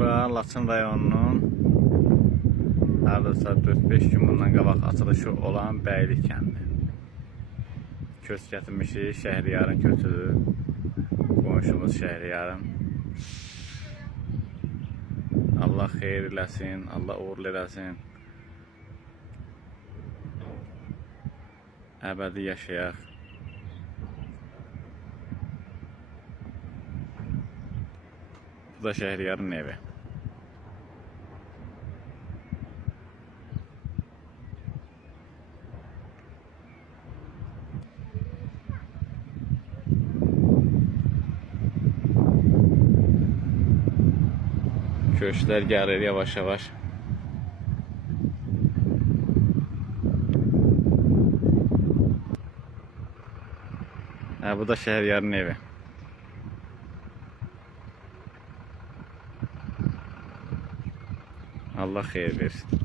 Bura Laçın rayonunun hardasa 4-5 gün bundan qabaq açılışı olan Bəylik kəndi. Köç gətirmişik, Şəhriyarın köçüdür. Qonşumuz Şəhriyarın. Allah xeyir eləsin, Allah uğurlu eləsin. Əbədi yaşayaq. Bu da Şəhriyarın evi. Köşklər gəlir yavaş-yavaş. Bu da Şəhriyarın evi. Allah xeyir versin.